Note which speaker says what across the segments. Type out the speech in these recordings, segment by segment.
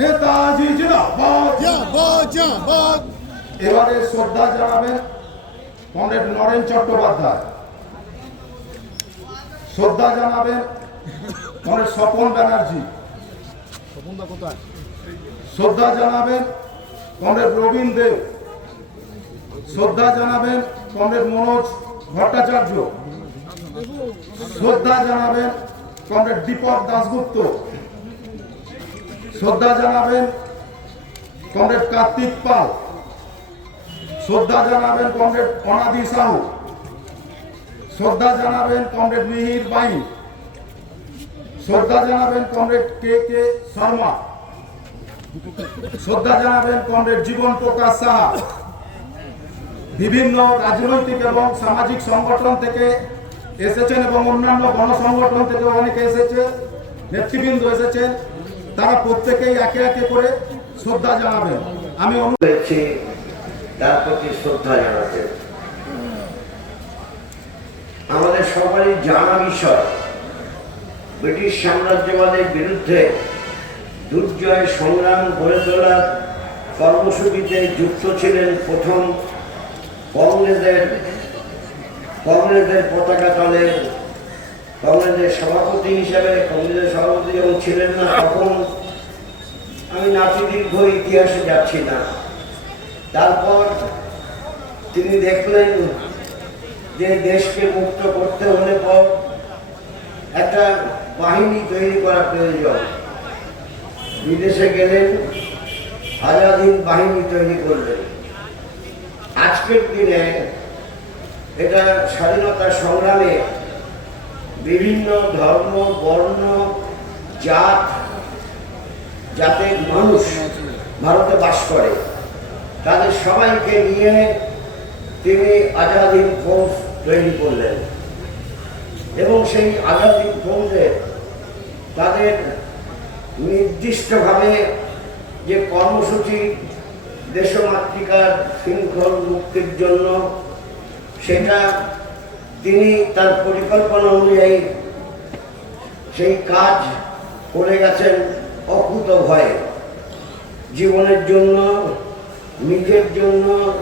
Speaker 1: নেতাজি এবারে শ্রদ্ধা জানাবেন কমরেড নরেন চট্টোপাধ্যায়। শ্রদ্ধা জানাবেন কমরেড স্বপন ব্যানার্জি। শ্রদ্ধা জানাবেন কমরেড রবীন দেব। শ্রদ্ধা জানাবেন কমরেড মনোজ ভট্টাচার্য। শ্রদ্ধা জানাবেন কমরেড দীপক দাশগুপ্ত। শ্রদ্ধা জানাবেন কমরেড কার্তিক পাল। শ্রদ্ধা জানাবেন কমরেড অনাদি সাহু। শ্রদ্ধা জানাবেন কমরেড মিহির বাইন শ্রদ্ধা জানাবেন কমরেড কে কে শর্মা। শ্রদ্ধা জানাবেন কমরেড জীবন প্রকাশ সাহা। বিভিন্ন রাজনৈতিক এবং সামাজিক সংগঠন থেকে এসেছেন এবং অন্যান্য গণসংগঠন থেকে অনেকে এসেছে। নেতৃবৃন্দ এসেছেন। তারা প্রত্যেকেই একে একে করে শ্রদ্ধা জানাবেন। আমি অনু
Speaker 2: হয়েছে তার প্রতি শ্রদ্ধা জানাতে। আমাদের সবারই জানা বিষয়, ব্রিটিশ সাম্রাজ্যবাদের বিরুদ্ধে দুর্জয় সংগ্রাম গড়ে তোলার কর্মসূচিতে যুক্ত ছিলেন প্রথম কংগ্রেসের কংগ্রেসের পতাকা তলে কংগ্রেসের সভাপতি হিসেবে, কংগ্রেসের সভাপতি ছিলেন না তখন আমি নাতি দীর্ঘ ইতিহাসে যাচ্ছি না। তারপর তিনি দেখলেন যে দেশকে মুক্ত করতে হলে পর একটা বাহিনী তৈরি করা প্রয়োজন। বিদেশে গেলেন আজাদিন বাহিনী তৈরি করলেন। আজকের দিনে এটা স্বাধীনতা সংগ্রামে বিভিন্ন ধর্ম, বর্ণ জাত, জাতের মানুষ ভারতে বাস করে। তাদের সবাইকে নিয়ে তিনি আজাদিন ফৌজ তৈরি করলেন। এবং সেই আজাদিন ফৌজে তাদের নির্দিষ্টভাবে যে কর্মসূচি দেশমাতৃকার শৃঙ্খল মুক্তির জন্য, সেটা তিনি তার পরিকল্পনা অনুযায়ী সেই কাজ করে গেছেন অকুত ভয়ে। জীবনের জন্য, নিজের জন্য,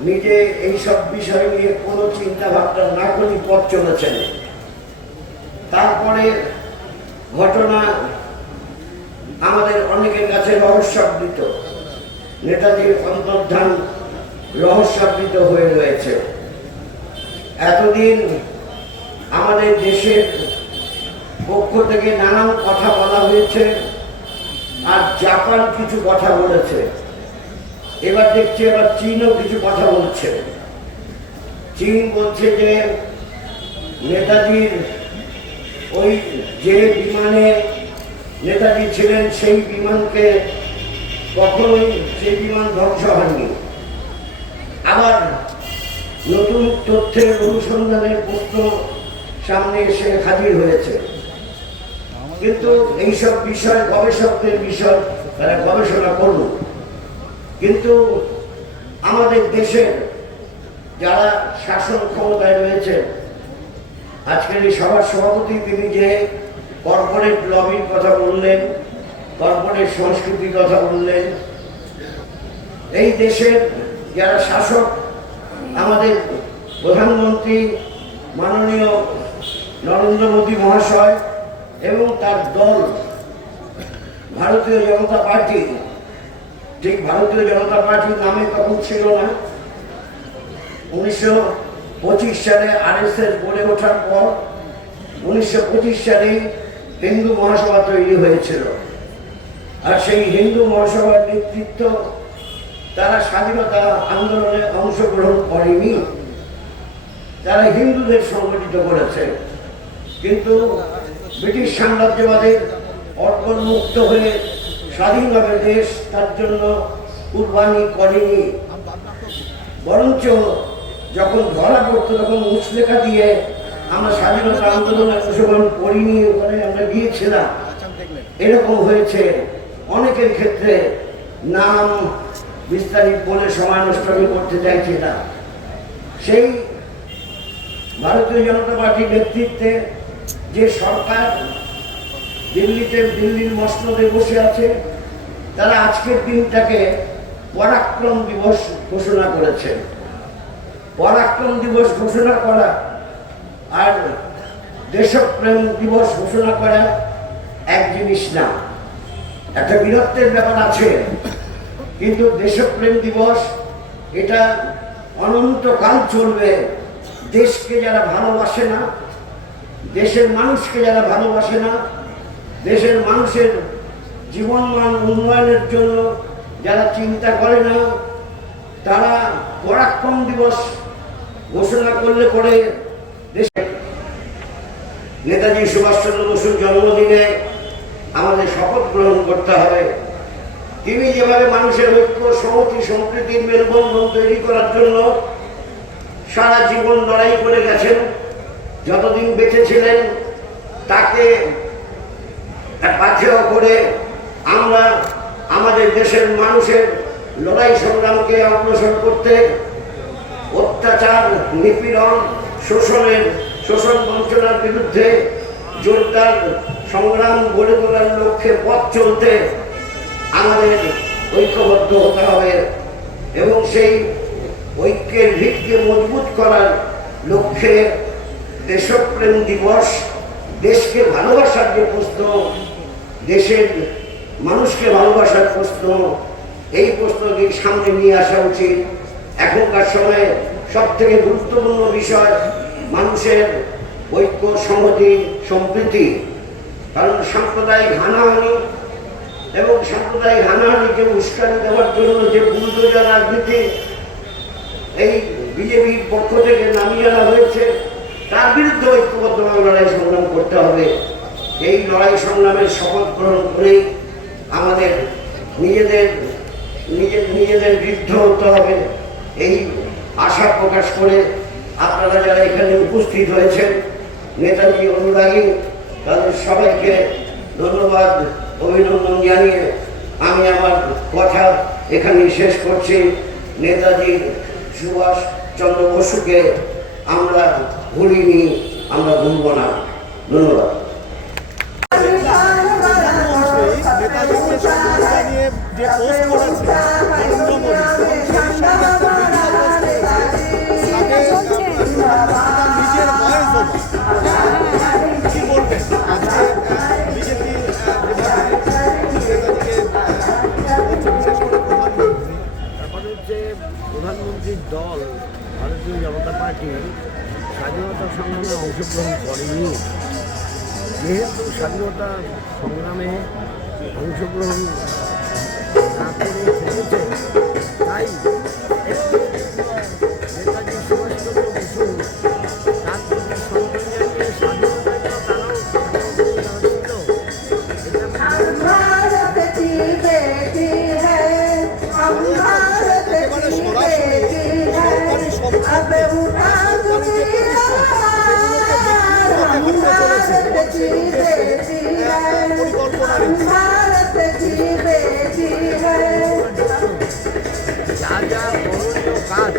Speaker 2: নিজে এইসব বিষয় নিয়ে কোনো চিন্তা ভাবনা না করে পথ চলেছেন। তারপরে ঘটনা আমাদের অনেকের কাছে রহস্যাবৃত। নেতাজির অন্তর্ধান রহস্যাবৃত হয়ে রয়েছে। এতদিন আমাদের দেশের পক্ষ থেকে নানান কথা বলা হয়েছে আর জাপান কিছু কথা বলেছে। এবার দেখছি এবার চীনও কিছু কথা বলছে। চীন বলছে যে নেতাজির ওই যে বিমানে নেতাজি ছিলেন সেই বিমানকে কখনোই সেই বিমান ধ্বংস হয়নি। আবার নতুন তথ্যের অনুসন্ধানের প্রশ্ন সামনে এসে হাজির হয়েছে। কিন্তু এইসব বিষয়, গবেষকদের বিষয় তারা গবেষণা করুন কিন্তু আমাদের দেশের যারা শাসন ক্ষমতায় রয়েছে আজকের এই সভার সভাপতি তিনি যে কর্পোরেট লবির কথা বললেন, কর্পোরেট সংস্কৃতির কথা বললেন, এই দেশের যারা শাসক, আমাদের প্রধানমন্ত্রী মাননীয় নরেন্দ্র মোদী মহাশয় এবং তার দল ভারতীয় জনতা পার্টি, ঠিক ভারতীয় জনতা পার্টির নামে তখন ছিল না। উনিশশো পঁচিশ সালে আরএসএস গড়ে ওঠার পর উনিশশো পঁচিশ সালে হিন্দু মহাসভা তৈরি হয়েছিল। আর সেই হিন্দু মহাসভার নেতৃত্ব তারা স্বাধীনতা আন্দোলনে অংশগ্রহণ করেনি। তারা হিন্দুদের সংগঠিত করেছে। কিন্তু ব্রিটিশ সাম্রাজ্যবাদের মুক্ত হয়ে স্বাধীনভাবে দেশ তার জন্য কুরবানি করেনি। বরঞ্চ যখন ধরা পড়তো, তখন মুসলেখা দিয়ে আমরা স্বাধীনতা আন্দোলনে অংশগ্রহণ করিনি ওখানে আমরা গিয়েছিলাম। এরকম হয়েছে অনেকের ক্ষেত্রে। নাম বিস্তারিত বলে সময় নষ্ট করতে চাইছি না। সেই ভারতীয় জনতা পার্টির নেতৃত্বে যে সরকার দিল্লিতে দিল্লির মসনদে বসে আছে, তারা আজকের দিনটাকে পরাক্রম দিবস ঘোষণা করেছে। পরাক্রম দিবস ঘোষণা করা আর দেশপ্রেম দিবস ঘোষণা করা এক জিনিস না। একটা বীরত্বের ব্যাপার আছে, কিন্তু দেশপ্রেম দিবস, এটা অনন্তকাল চলবে। দেশকে যারা ভালোবাসে না দেশের মানুষকে যারা ভালোবাসে না, দেশের মানুষের জীবনমান উন্নয়নের জন্য যারা চিন্তা করে না, তারা পরাক্রম দিবস ঘোষণা করলে পরে দেশে নেতাজি সুভাষচন্দ্র বসুর জন্মদিনে আমাদের শপথ গ্রহণ করতে হবে। তিনি যেভাবে মানুষের ঐক্য সমতি সম্প্রীতির মেলবন্ধন তৈরি করার জন্য সারা জীবন লড়াই করে গেছেন যতদিন বেঁচে ছিলেন, তাকে পাথেয় করে আমরা আমাদের দেশের মানুষের লড়াই সংগ্রামকে অগ্রসর করতে অত্যাচার, নিপীড়ন, শোষণের, শোষণ বঞ্চনার বিরুদ্ধে জোরদার সংগ্রাম গড়ে তোলার লক্ষ্যে পথ চলতে আমাদের ঐক্যবদ্ধ হতে হবে এবং সেই ঐক্যের ভিতকে মজবুত করার লক্ষ্যে দেশপ্রেম দিবস, দেশকে ভালোবাসার যে প্রশ্ন, দেশের মানুষকে ভালোবাসার প্রশ্ন, এই প্রশ্নকে সামনে নিয়ে আসা উচিত। এখনকার সময়ে সব থেকে গুরুত্বপূর্ণ বিষয় মানুষের ঐক্য সংহতি সম্প্রীতি। কারণ সাম্প্রদায়িক হানাহানি এবং সাম্প্রদায়িক হানাহানিকে উস্কানি দেওয়ার জন্য যে বুলডোজার রাজনীতি, এই বিজেপির পক্ষ থেকে নামিয়ে আনা হয়েছে তার বিরুদ্ধে ঐক্যবদ্ধভাবে লড়াই সংগ্রাম করতে হবে। এই লড়াই সংগ্রামের শপথ গ্রহণ করেই আমাদের নিজেদের, নিজের, নিজেদের বৃদ্ধ হতে হবে। এই আশা প্রকাশ করে আপনারা যারা এখানে উপস্থিত হয়েছেন, নেতাজি অনুরাগী, তাদের সবাইকে ধন্যবাদ, অভিনন্দন জানিয়ে আমি আমার কথা এখানে শেষ করছি। নেতাজি সুভাষ চন্দ্র বসুকে আমরা ভুলিনি আমরা ঘুরবো না। ধন্যবাদ।
Speaker 3: আন্দোলনে অংশগ্রহণ করেনি। যেহেতু স্বাধীনতা সংগ্রামে অংশগ্রহণ না করে ফেলেছে তাই নেতাজি
Speaker 4: ঘটতে চলেছে পরিকল্পনা যা যা করণীয় কাজ